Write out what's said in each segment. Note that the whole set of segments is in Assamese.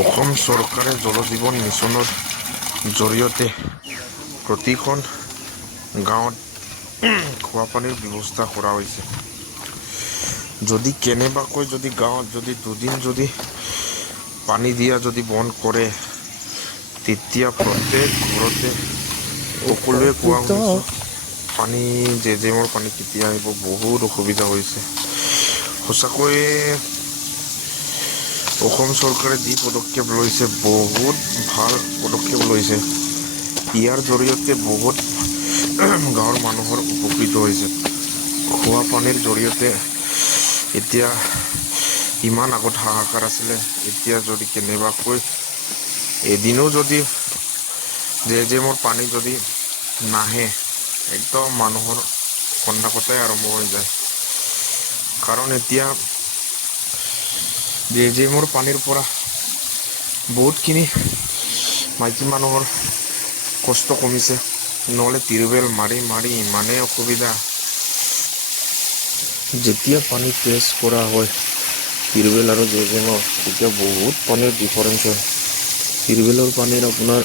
অসম চৰকাৰে জল জীৱন মিছনৰ জৰিয়তে প্ৰতিখন গাঁৱত খোৱা পানীৰ ব্যৱস্থা কৰা হৈছে। যদি কেনেবাকৈ যদি গাঁৱত যদি দুদিন যদি পানী দিয়া যদি বন্ধ কৰে, তেতিয়া প্ৰত্যেক ঘৰতে সকলোৱে কোৱা শুনিছোঁ পানী জেজেমৰ পানী কেতিয়া আহিব, বহুত অসুবিধা হৈছে। সঁচাকৈয়ে অসম চৰকাৰে যি পদক্ষেপ লৈছে বহুত ভাল পদক্ষেপ লৈছে। ইয়াৰ জৰিয়তে বহুত গাঁৱৰ মানুহৰ উপকৃত হৈছে। খোৱা পানীৰ জৰিয়তে এতিয়া ইমান আগত হাহাকাৰ আছিলে, এতিয়া যদি কেনেবাকৈ এদিনো যদি জেজেমৰ পানী যদি নাহে, একদম মানুহৰ কন্দা কটাই আৰম্ভ হৈ যায়। কাৰণ এতিয়া জেজেমৰ পানীৰ পৰা বহুতখিনি মাইকী মানুহৰ কষ্ট কমিছে। নহ'লে টিউবৱেল মাৰি মাৰি ইমানেই অসুবিধা। যেতিয়া পানী টেষ্ট কৰা হয় টিউবৱেল আৰু জেজেমৰ, তেতিয়া বহুত পানীৰ ডিফাৰেঞ্চ হয়। টিউবৱেলৰ পানীৰ আপোনাৰ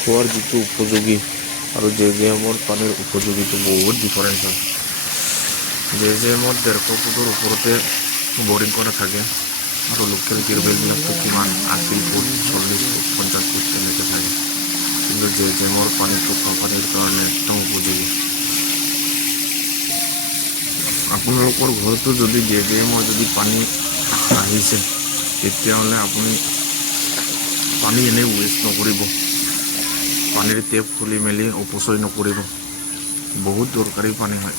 খোৱাৰ যিটো উপযোগী আৰু জেজেমৰ পানীৰ উপযোগীটো বহুত ডিফাৰেঞ্চ হয়। জেজেমত 150 ফুটৰ ওপৰতে বৰিং কৰা থাকে আৰু লোকেল টিউবৱেলবিলাকতো কিমান 80 ফুট 40 ফুট 50 ফুট তেনেকৈ থাকে। কিন্তু জেজেমৰ পানীটো খোৱা পানীৰ কাৰণে একদম উপযোগী। আপোনালোকৰ ঘৰতো যদি জেজেমৰ যদি পানী আহিছে, তেতিয়াহ'লে আপুনি পানী এনেই ৱেষ্ট নকৰিব। পানীৰ টেপ খুলি মেলি অপচয় নকৰিব। বহুত দৰকাৰী পানী হয়।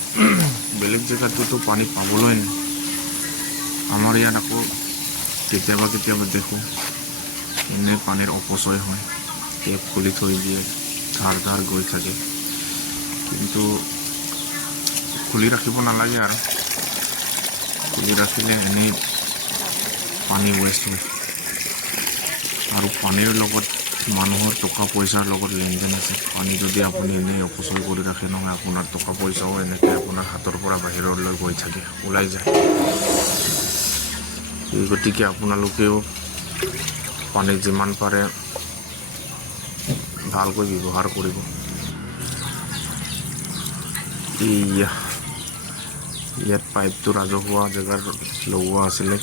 বেলেগ জেগাততো পানী পাবলৈ নাই। আমাৰ ইয়াত আকৌ কেতিয়াবা কেতিয়াবা দেখোঁ এনেই পানীৰ অপচয় হয়, টেপ খুলি থৈ দিয়ে, ধাৰ ধাৰ গৈ থাকে। কিন্তু খুলি ৰাখিব নালাগে আৰু খুলি ৰাখিলে এনেই পানী ৱেষ্ট হয়। আৰু পানীৰ লগত মানুহৰ টকা পইচাৰ লগত লেনদেন আছে। পানী যদি আপুনি এনেই অপচয় কৰি ৰাখে নহয়, আপোনাৰ টকা পইচাও এনেকৈ আপোনাৰ হাতৰ পৰা বাহিৰলৈ গৈ থাকে, ওলাই যায়। এই গতিকে আপোনালোকেও পানী যিমান পাৰে ভালকৈ ব্যৱহাৰ কৰিব। ইয়াত পাইপটো ৰাজহুৱা জেগাত লগোৱা আছিলে।